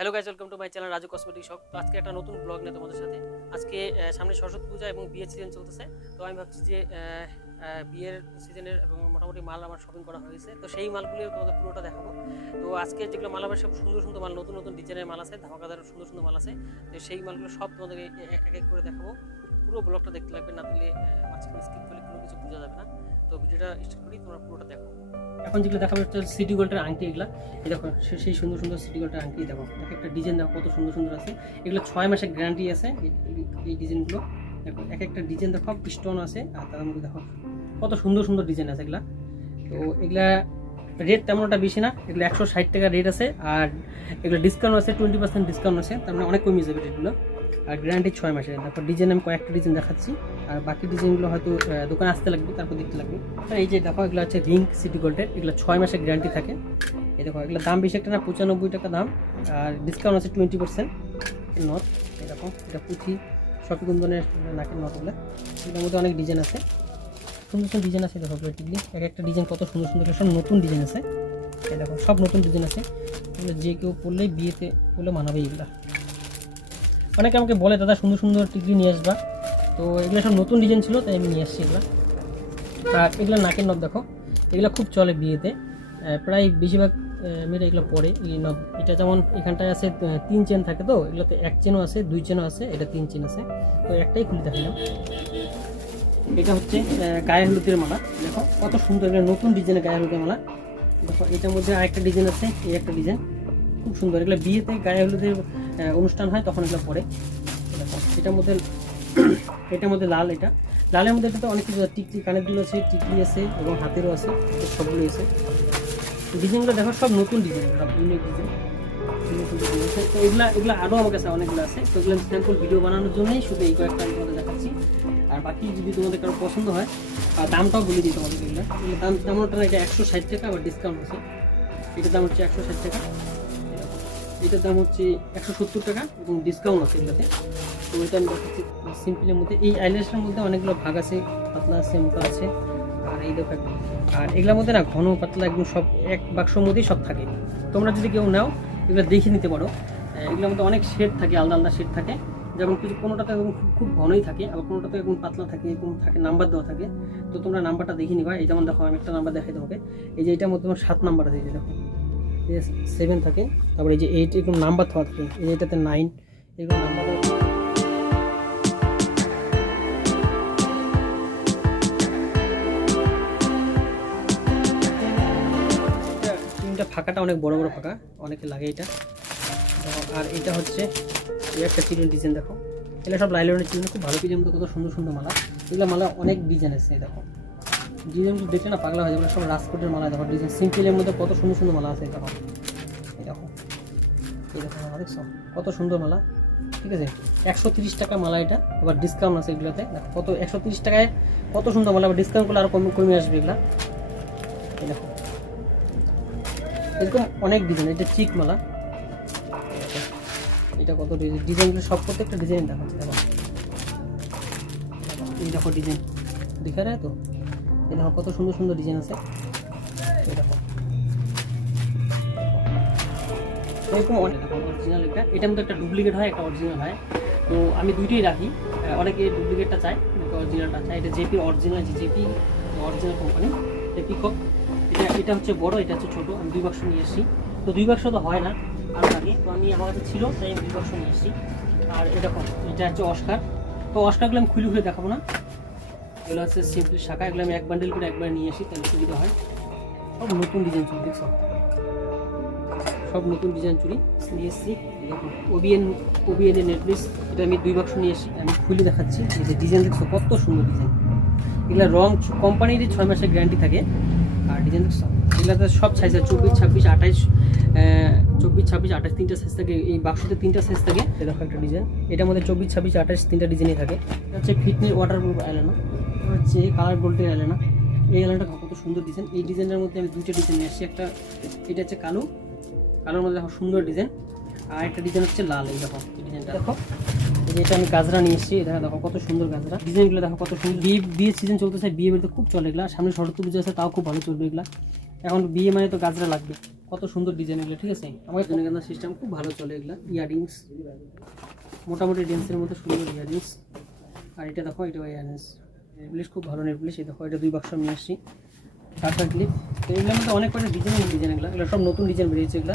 Hello guys, welcome to my channel Raju cosmetic shop. তো আজকে একটা নতুন ব্লগ নিয়ে তোমাদের সাথে। আজকে সামনে সরস্বতী পূজা এবং বিয়ের সিজন চলতেছে। তো আমি ভাবছি যে বিয়ের সিজনের এবং মোটামুটি মাল আমার শপিং করা হয়েছে, তো সেই মালগুলি তোমাদের পুরোটা দেখাবো। তো আজকে যেগুলো মাল আমার সব সুন্দর সুন্দর মাল, নতুন নতুন ডিজাইনের মাল আছে, ধামাকাদার সুন্দর সুন্দর মাল আছে। তো সেই মালগুলো সব তোমাদের এক এক করে দেখাবো। পুরো ব্লগটা দেখতে লাগবে, না দিলে মাঝখানে স্কিপ করলে কোনো কিছু বোঝা যাবে না। তো ভিডিওটা স্টার্ট করি, তোমরা পুরোটা দেখো। এখন যেগুলো দেখাবো হচ্ছে সিটি গোল্ডের আংটি। এগুলা এই দেখো, সেই সুন্দর সুন্দর সিটি গোল্ডের আংটি দেখো, এক একটা ডিজাইন দেখো কত সুন্দর সুন্দর আছে। এগুলো 6 মাসের গ্যারান্টি আছে। এই ডিজাইনগুলো দেখো, এক একটা ডিজাইন দেখো স্টোন আছে, আর তার মধ্যে দেখো কত সুন্দর সুন্দর ডিজাইন আছে এগুলা। তো এগুলা রেট তেমন একটা বেশি না, এগুলো 160 টাকা রেট আছে। আর এগুলো ডিসকাউন্ট আছে, 20% ডিসকাউন্ট আছে, তার মানে অনেক কমে যাবে রেটগুলো। আর গ্যারান্টি 6 মাসের। তারপর ডিজাইন আমি কয়েকটা ডিজাইন দেখাচ্ছি, আর বাকি ডিজাইনগুলো হয়তো দোকানে আসতে লাগবে, তারপর দেখতে লাগবে। এই যে দেখো, এগুলো হচ্ছে রিং সিটি গোল্ডের, এগুলো 6 মাসের গ্যারান্টি থাকে। এই দেখো, এগুলো দাম বেশি একটা না, 95 টাকা দাম, আর ডিসকাউন্ট আছে 20%। নট এই দেখো, এটা পুঁথি শপিকুন্দনের নাকের নটগুলো, এটার মধ্যে অনেক ডিজাইন আছে, সুন্দর সুন্দর ডিজাইন আছে। দেখো প্র্যাকটিকলি এক একটা ডিজাইন কত সুন্দর সুন্দর, সব নতুন ডিজাইন আছে। এই দেখো, সব নতুন ডিজাইন আছে, এগুলো যে কেউ পরলে বিয়েতে পরলে মানাবে এগুলো। অনেকে আমাকে বলে দাদা সুন্দর সুন্দর টিকলি নিয়ে আসবা, তো এগুলো সব নতুন ডিজাইন ছিল, তাই আমি নিয়ে আসছি এগুলো। আর এগুলো নাকের নব দেখো, এগুলো খুব চলে বিয়েতে, প্রায় বেশিরভাগ মেয়েরা এগুলো পরে। এই নব এটা যেমন এখানটায় আছে 3 চেন থাকে, তো এগুলোতে 1 চেনও আছে, 2 চেনও আছে, এটা 3 চেন আছে। তো একটাই খুলে দেখালাম। এটা হচ্ছে গায়ে হলুদের মালা, দেখো কত সুন্দর, এগুলো নতুন ডিজাইনের গায়ে হলুদের মালা। দেখো এটার মধ্যে আরেকটা ডিজাইন আছে, এই একটা ডিজাইন খুব সুন্দর। এগুলো বিয়েতে গায়ে হলুদের অনুষ্ঠান হয় তখন এগুলো পরে। দেখো এটার মধ্যে লাল, এটা লালের মধ্যে এটাতে অনেক কিছু, টিকলি কানের দুল আছে, টিকলি আছে এবং হাতেরও আছে, সবগুলো আছে। ডিজাইনগুলো দেখো সব নতুন ডিজাইন, ইউনিক ডিজাইন, তো এগুলো আরও আমার কাছে অনেকগুলো আছে। তো এগুলো স্যাম্পল ভিডিও বানানোর জন্যই শুধু এই কয়েকটা আমি তোমাদের দেখাচ্ছি। আর বাকি যদি তোমাদের কারো পছন্দ হয়, আর দামটাও বলে দিই তোমাদের। এগুলো দাম তেমনটা না, এটা 160 টাকা, আবার ডিসকাউন্ট আছে। এটার দাম হচ্ছে 160 টাকা, এটার দাম হচ্ছে 170 টাকা এবং ডিসকাউন্ট আছে এগুলোতে। তো এটা আমি দেখাচ্ছি সিম্পলের মধ্যে। এই আইল্যাশের মধ্যে অনেকগুলো ভাগ আছে, পাতলা আছে, মোটা আছে, আর এই দেখো। আর এগুলোর মধ্যে না ঘন পাতলা একদম সব এক বাক্সর মধ্যেই সব থাকে। তোমরা যদি কেউ নাও এগুলো দেখে নিতে পারো। এগুলোর মধ্যে অনেক শেড থাকে, আলাদা আলাদা শেড থাকে, যেমন কিছু কোনোটাতে একদম খুব ঘনই থাকে, আবার কোনোটাতে একদম পাতলা থাকে, এরকম থাকে, নাম্বার দেওয়া থাকে। তো তোমরা নাম্বারটা দেখে নিবা। এই যেমন দেখো, আমি একটা নাম্বার দেখাই তোমাকে। এই যে এটার মধ্যে তোমার 7 নাম্বার দিয়েছে, দেখো 7 থাকে, তারপরে এই যে 8 এরকম নাম্বার দেওয়া থাকে, এটাতে 9 এরকম নাম্বার দেওয়া থাকে। এটা ফাঁকাটা অনেক বড় বড় ফাঁকা, অনেকে লাগে এটা। আর এটা হচ্ছে এই একটা চিরুনি ডিজাইন, দেখো এগুলো সব লাইলনের চিরুনি, খুব ভালো ডিজাইন, কত সুন্দর সুন্দর মালা। এগুলো মালা অনেক ডিজাইন আছে, দেখো ডিজাইনগুলো দেখে না পাগলা হয়ে যাবে। সব রাজকোটের মালা, দেখো ডিজাইন সিম্পলের মধ্যে কত সুন্দর সুন্দর মালা আছে। দেখো এই দেখো, এই দেখো মালা, দেখছো কত সুন্দর মালা। ঠিক আছে, 130 টাকা মালা এটা, আবার ডিসকাউন্ট আছে এগুলোতে। দেখো কত 130 টাকায় কত সুন্দর মালা, আবার ডিসকাউন্ট করলে আরও কমে আসবে এগুলা। এই দেখো এরকম অনেক ডিজাইন। এটা চিক মালা, এটা কত ডিজাইনগুলো, সব প্রত্যেকটা ডিজাইন দেখো। দেখো এই দেখো ডিজাইন দেখা যায় তো, এই দেখো কত সুন্দর সুন্দর ডিজাইন আছে। এই দেখো এরকম অনেক অরিজিনাল। এটার মধ্যে একটা ডুপ্লিকেট হয়, একটা অরিজিনাল হয়। তো আমি দুইটাই রাখি, অনেকে ডুপ্লিকেটটা চায়, অরিজিনালটা চায়। এটা JP original, JP original company, peacock. এটা হচ্ছে বড়, এটা হচ্ছে ছোটো। আমি 2 বাক্স নিয়ে এসেছি। তো 2 বাক্স তো হয় না, আরও লাগে, তো আমি আমার কাছে ছিল তাই আমি 2 বাক্স নিয়ে এসেছি। আর এটা হচ্ছে অস্কার। তো অস্কারগুলো আমি খুলে দেখাবো না, এগুলো হচ্ছে সিম্পল শাখা। এগুলো আমি এক বান্ডেল করে একবার নিয়ে আসি, তাহলে সুবিধা হয়। সব নতুন ডিজাইন চুরি, দেখছো সব নতুন ডিজাইন চুরি নিয়ে এসেছি। দেখুন ওবিএনের নেটলিস, এটা আমি 2 বাক্স নিয়ে এসেছি। আমি খুলে দেখাচ্ছি, এই যে ডিজাইন দেখছো কত সুন্দর ডিজাইন। এগুলো রং কোম্পানির 6 মাসের গ্যারান্টি থাকে। আর ডিজাইন দেখছো, এগুলোতে সব সাইজ আছে, 24, 26, 28, 24, 26, 28 তিনটা সাইজ থাকে। এই বাক্সতে 3টা সাইজ থাকে। দেখো একটা ডিজাইন, এটার মধ্যে 24, 26, 28 3টা ডিজাইনই থাকে। এটা হচ্ছে ফিটনি ওয়াটারপ্রুফ আইলাইনার, হচ্ছে কালার গোল্ডের আইলাইনার। এই আইলাইনারটা কত সুন্দর ডিজাইন। এই ডিজাইনের মধ্যে আমি 2টা ডিজাইন নিয়ে আসছি। এটা হচ্ছে কালোর মধ্যে দেখো সুন্দর ডিজাইন, আর একটা ডিজাইন হচ্ছে লাল। এই দেখো এই ডিজাইনটা দেখো, এটা আমি গাজরা নিয়ে এসেছি। এটা দেখো কত সুন্দর গাজরা, ডিজাইনগুলো দেখো কত সুন্দর। বিয়ের সিজন চলতেছে, বিয়ে বাড়িতে খুব চলে এগুলা। সামনে সরস্বতী পুজো আছে, তাও খুব ভালো চলবে এগুলা। এখন বিয়ে মানে তো গাজরা লাগবে, কত সুন্দর ডিজাইন এগুলো, ঠিক আছে। আমার রজনীগন্ধা সিস্টেম খুব ভালো চলে এগুলো। ইয়ারিংস মোটামুটি ডেন্সের মধ্যে সুন্দর ইয়ারিংস। আর এটা দেখো, এটা ইয়ারিংস নেকলেস, খুব ভালো নেকলেস। এই দেখো, এটা 2 বাক্স নিয়ে আসছি টাকা ক্লিপ। তো এগুলোর মধ্যে অনেক কটা ডিজাইন এগুলো সব নতুন ডিজাইন বেরিয়েছে এগুলো।